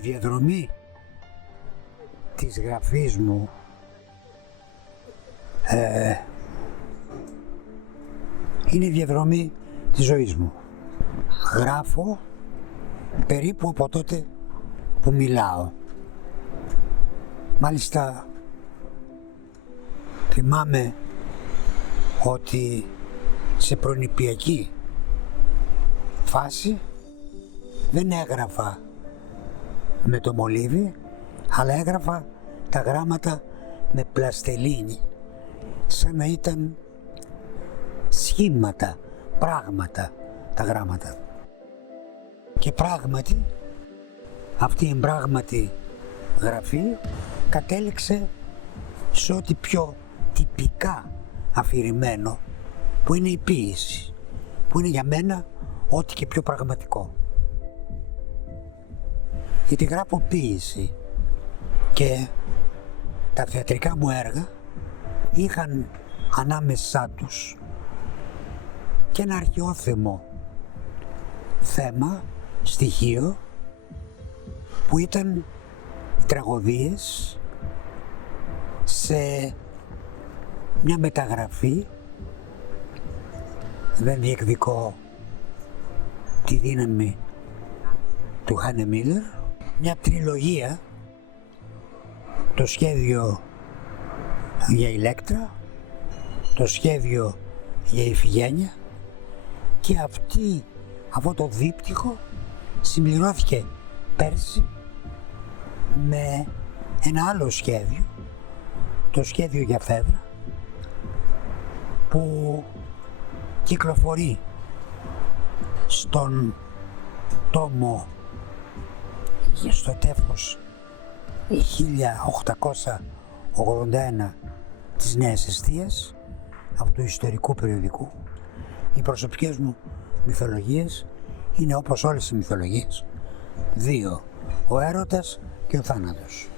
διαδρομή της γραφής μου είναι η διαδρομή της ζωής μου. Γράφω περίπου από τότε που μιλάω. Μάλιστα θυμάμαι ότι σε προνηπιακή φάση δεν έγραφα με το μολύβι, αλλά έγραφα τα γράμματα με πλαστελίνη, σαν να ήταν σχήματα, πράγματα τα γράμματα. Και πράγματι αυτή η εμπράγματη γραφή κατέληξε σε ό,τι πιο τυπικά αφηρημένο, που είναι η ποίηση, που είναι για μένα ό,τι και πιο πραγματικό. Γιατί γράφω ποίηση και τα θεατρικά μου έργα είχαν ανάμεσά τους και ένα αρχαιόθεμο θέμα, στοιχείο, που ήταν οι τραγωδίες σε μια μεταγραφή. Δεν διεκδικώ τη δύναμη του Χάνε Μίλλερ, μια τριλογία, το σχέδιο για Ηλέκτρα, το σχέδιο για Ιφηγένεια, και αυτό το δίπτυχο συμπληρώθηκε πέρσι με ένα άλλο σχέδιο, το σχέδιο για Φέδρα, που κυκλοφορεί στον τόμο στο τεύχος 1881 της Νέας Εστίας, αυτού του ιστορικού περιοδικού. Οι προσωπικές μου μυθολογίες είναι όπως όλες οι μυθολογίες, δύο: ο έρωτας και ο θάνατος.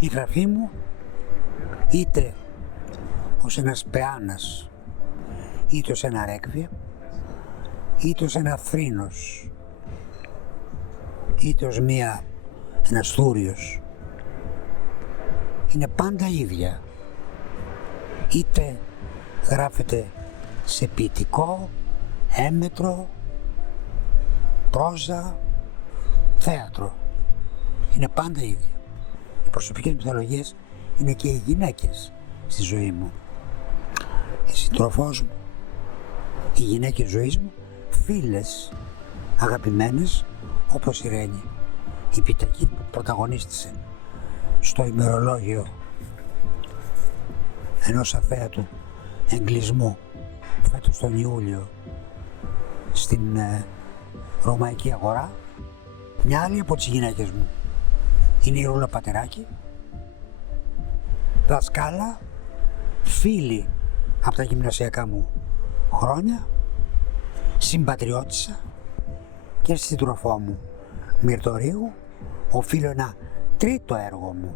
Η γραφή μου, είτε ως ένας πεάνας, είτε ως ένα ρέκβια, είτε ως ένα θρήνος, είτε ως ένας θούριος, είναι πάντα ίδια. Είτε γράφεται σε ποιητικό, έμμετρο, πρόζα, θέατρο, είναι πάντα ίδια. Οι προσωπικές μυθολογίες είναι και οι γυναίκες στη ζωή μου. Η σύντροφός μου, οι γυναίκες ζωής μου, φίλες αγαπημένες, όπως η Ρένη, η Πιτακή που πρωταγωνίστησε στο ημερολόγιο ενός αφέατου εγκλισμού φέτος τον Ιούλιο στην Ρωμαϊκή Αγορά. Μια άλλη από τις γυναίκες μου είναι η Ρούλα Πατεράκη, δασκάλα, φίλη από τα γυμνασιακά μου χρόνια, συμπατριώτησα, και σύντροφό μου Μυρτορίου οφείλω ένα τρίτο έργο μου,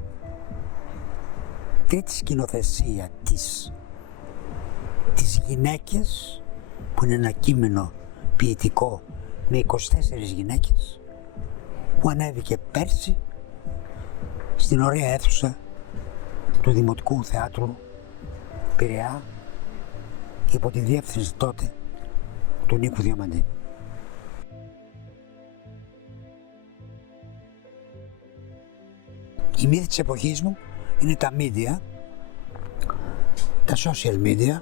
τρίτη σκηνοθεσία τις γυναίκες, που είναι ένα κείμενο ποιητικό με 24 γυναίκες, που ανέβηκε πέρσι στην ωραία αίθουσα του Δημοτικού Θεάτρου Πειραιά, υπό τη διεύθυνση τότε του Νίκου Διαμαντή. Η μύθη της εποχής μου είναι τα media, τα social media,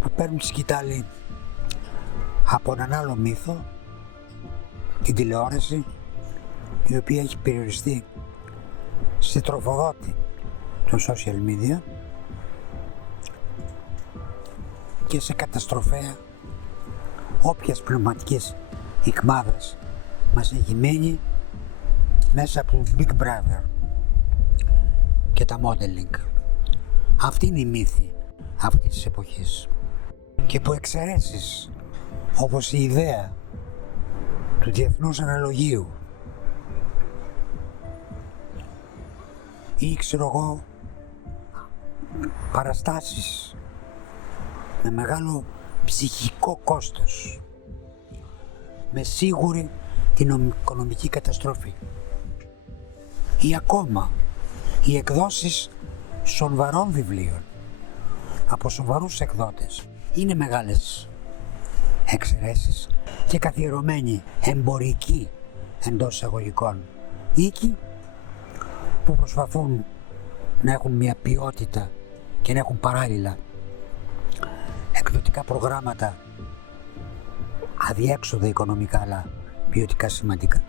που παίρνουν τη σκητάλη από έναν άλλο μύθο, την τηλεόραση, η οποία έχει περιοριστεί σε τροφοδότη των social media και σε καταστροφέα όποιας πνευματικής ικμάδας μας έχει μείνει μέσα από το Big Brother και τα modeling. Αυτή είναι η μύθη αυτής της εποχής. Και που εξαιρέσεις όπως η ιδέα του διεθνούς αναλογίου ή ξέρω εγώ παραστάσεις με μεγάλο ψυχικό κόστος, με σίγουρη την οικονομική καταστροφή. Ή ακόμα οι εκδόσεις σοβαρών βιβλίων από σοβαρούς εκδότες. Είναι μεγάλες εξαιρέσεις και καθιερωμένοι εμπορικοί εντός εισαγωγικών οίκοι που προσπαθούν να έχουν μια ποιότητα και να έχουν παράλληλα εκδοτικά προγράμματα αδιέξοδα οικονομικά αλλά ποιοτικά σημαντικά.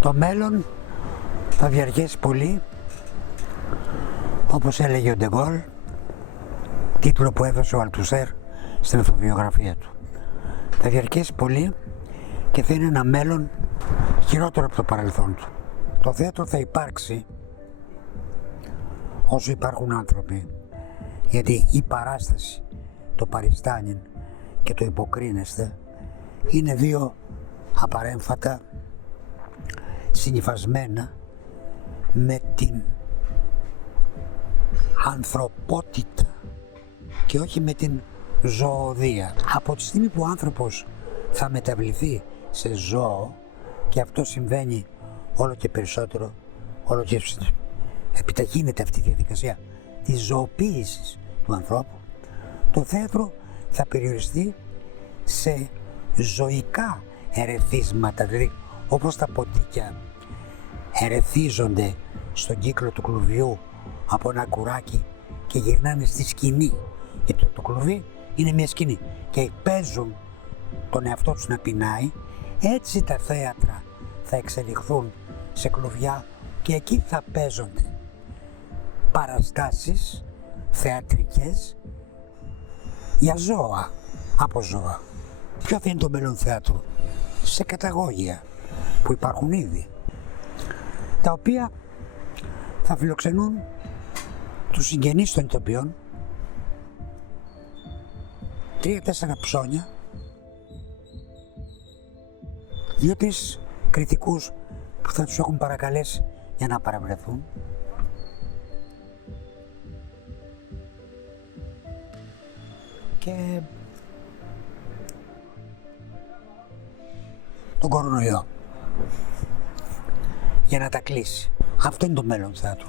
Το μέλλον θα διαρκέσει πολύ, όπως έλεγε ο Ντεγκόλ, τίτλο που έδωσε ο Αλτουσέρ στην αυτοβιογραφία του. Θα διαρκέσει πολύ και θα είναι ένα μέλλον χειρότερο από το παρελθόν του. Το θέατρο θα υπάρξει όσο υπάρχουν άνθρωποι, γιατί η παράσταση, το παριστάνιν και το υποκρίνεστε είναι δύο απαρέμφατα συνυφασμένα με την ανθρωπότητα και όχι με την ζωοδία. Από τη στιγμή που ο άνθρωπος θα μεταβληθεί σε ζώο, και αυτό συμβαίνει όλο και περισσότερο, όλο και επιταχύνεται αυτή η διαδικασία της ζωοποίησης του ανθρώπου, το θέατρο θα περιοριστεί σε ζωικά ερεθίσματα, δηλαδή όπως τα ποντίκια ερεθίζονται στον κύκλο του κλουβιού από ένα κουράκι και γυρνάνε στη σκηνή, γιατί το κλουβί είναι μια σκηνή και παίζουν τον εαυτό τους να πεινάει, έτσι τα θέατρα θα εξελιχθούν σε κλουβιά και εκεί θα παίζονται παραστάσεις θεατρικές για ζώα, από ζώα. Ποιο θα είναι το μέλλον θέατρου? Σε καταγόγια που υπάρχουν ήδη, τα οποία θα φιλοξενούν τους συγγενείς των ηθοποιών, 3-4 ψώνια, 2-3 κριτικούς που θα τους έχουν παρακαλέσει για να παραβρεθούν, και τον κορονοϊό για να τα κλείσει. Αυτό είναι το μέλλον του θέατρου.